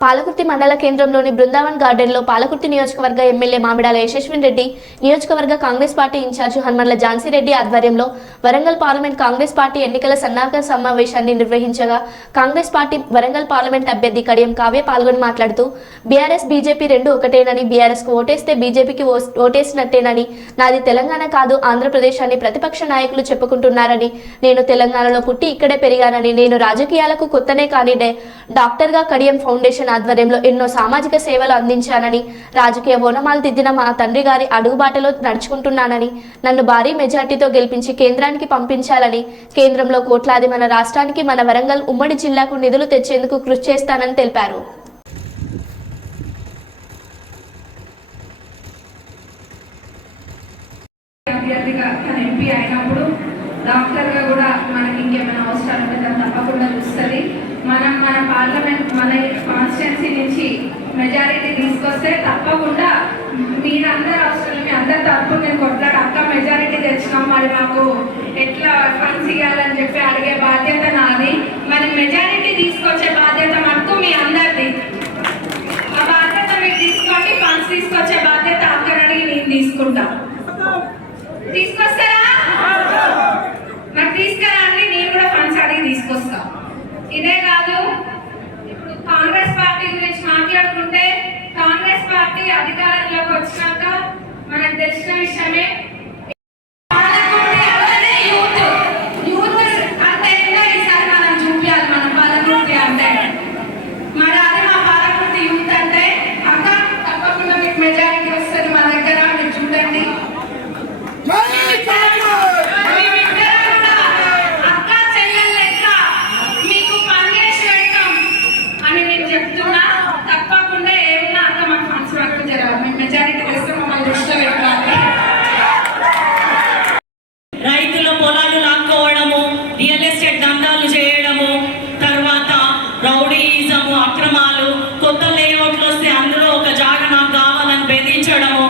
పాలకుర్తి మండల కేంద్రంలోని బృందావన్ గార్డెన్లో పాలకుర్తి నియోజకవర్గ ఎమ్మెల్యే మామిడాల యశస్విన్ రెడ్డి, నియోజకవర్గ కాంగ్రెస్ పార్టీ ఇన్ఛార్జి హనుమన్ల ఝాన్సీ రెడ్డి ఆధ్వర్యంలో వరంగల్ పార్లమెంట్ కాంగ్రెస్ పార్టీ ఎన్నికల సన్నాహక సమావేశాన్ని నిర్వహించగా కాంగ్రెస్ పార్టీ వరంగల్ పార్లమెంట్ అభ్యర్థి కడియం కావ్య పాల్గొని మాట్లాడుతూ బీఆర్ఎస్ బీజేపీ రెండు ఒకటేనని, బీఆర్ఎస్కు ఓటేస్తే బీజేపీకి ఓటేసినట్టేనని, నాది తెలంగాణ కాదు ఆంధ్రప్రదేశ్ అని ప్రతిపక్ష నాయకులు చెప్పుకుంటున్నారని, నేను తెలంగాణలో పుట్టి ఇక్కడే పెరిగానని, నేను రాజకీయాలకు కొత్తనే కానీ డాక్టర్గా కడియం ఫౌండేషన్ ఆధ్వర్యంలో ఎన్నో సామాజిక సేవలు అందించానని, రాజకీయ ఓనమాలు దిద్దిన మా తండ్రి గారి అడుగుబాటలో నడుచుకుంటున్నానని, నన్ను భారీ మెజార్టీతో గెలిపించి కేంద్రానికి పంపించాలని, కేంద్రంలో కోట్లాది మన రాష్ట్రానికి మన వరంగల్ ఉమ్మడి జిల్లాకు నిధులు తెచ్చేందుకు కృషి చేస్తానని తెలిపారు. డాక్టర్గా కూడా మనకి ఇంకేమైనా అవసరాలు ఉంటే దాన్ని తప్పకుండా చూస్తుంది. మన పార్లమెంట్ మన కాన్స్టిట్యున్సీ నుంచి మెజారిటీ తీసుకొస్తే తప్పకుండా మీరందరూ అవసరం, మీ అందరి తరఫున నేను కొట్లాడు అక్క మెజారిటీ తెచ్చినాం, మరి మాకు ఎట్లా ఫండ్స్ ఇవ్వాలని చెప్పి అడిగే బాధ్యత నాది. మరి మెజారిటీ తీసుకొచ్చే బాధ్యత మటుకు మీ అందరిది. ఆ బాధ్యత మీరు తీసుకోండి. ఫండ్స్ తీసుకొచ్చే బాధ్యత అక్కని అడిగి నేను తీసుకుంటా. తీసుకొస్తారా? మరి తీసుకురండి, నేను కూడా ఫండ్స్ అడిగి తీసుకొస్తా. ఇదే కాదు, ఇప్పుడు కాంగ్రెస్ పార్టీ గురించి మాట్లాడుకుంటే కాంగ్రెస్ పార్టీ అధికారంలోకి వచ్చినాక మనకు తెలిసిన విషయమే రైతుల పొలాలు లాక్కోవడము, రియల్ ఎస్టేట్ దందాలు చేయడము, తర్వాత రౌడీయిజము, అక్రమాలు, కొత్త లేఅవుట్లు వస్తే అందులో ఒక జాగా నాకు కావాలని బెదిరించడము,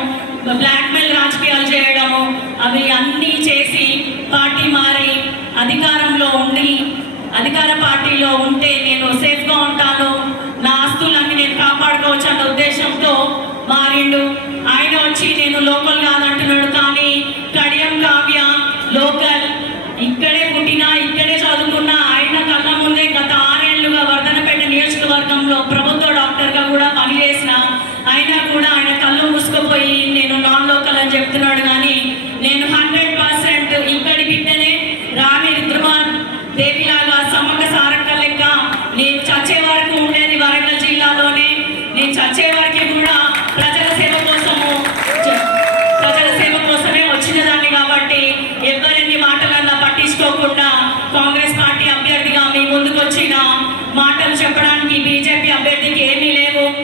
బ్లాక్మెయిల్ రాజకీయాలు చేయడము, అవి అన్నీ చేసి పార్టీ మారి అధికార పార్టీలో ఉంటే నేను సేఫ్గా ఉంటాను, నా ఆస్తులన్నీ నేను కాపాడుకోవచ్చు అన్న ఉద్దేశంతో మారిండు. ఆయన వచ్చి నేను లోకల్ కాదంటున్నాడు, కానీ కడియం కావ్య లోకల్, ఇక్కడే పుట్టినా ఇక్కడే చదువుకున్నా. ఆయన కళ్ళ ముందే గత 6 ఏళ్లుగా వర్ధనపేట నియోజకవర్గంలో ప్రభుత్వ డాక్టర్గా కూడా పనిచేసిన అయినా కూడా ఆయన కళ్ళు మూసుకుపోయి నేను నాన్ లోకల్ అని చెప్తున్నాడు. కానీ నేను 100% ఇక్కడి బిడ్డనే, రాణి రుద్రమాన్ దేవిలాగా సమ్మక్క సారక్క లెక్క నేను చచ్చే వరకు ఉండేది వరంగల్ జిల్లాలోనే. నేను చచ్చే వరకు కూడా ప్రజల సేవ కోసమే వచ్చిన దాన్ని. కాబట్టి ఎవరెన్ని మాటలన్నా పట్టించుకోకుండా కాంగ్రెస్ పార్టీ అభ్యర్థిగా మీ ముందుకు వచ్చిన మాటలు చెప్పడానికి బీజేపీ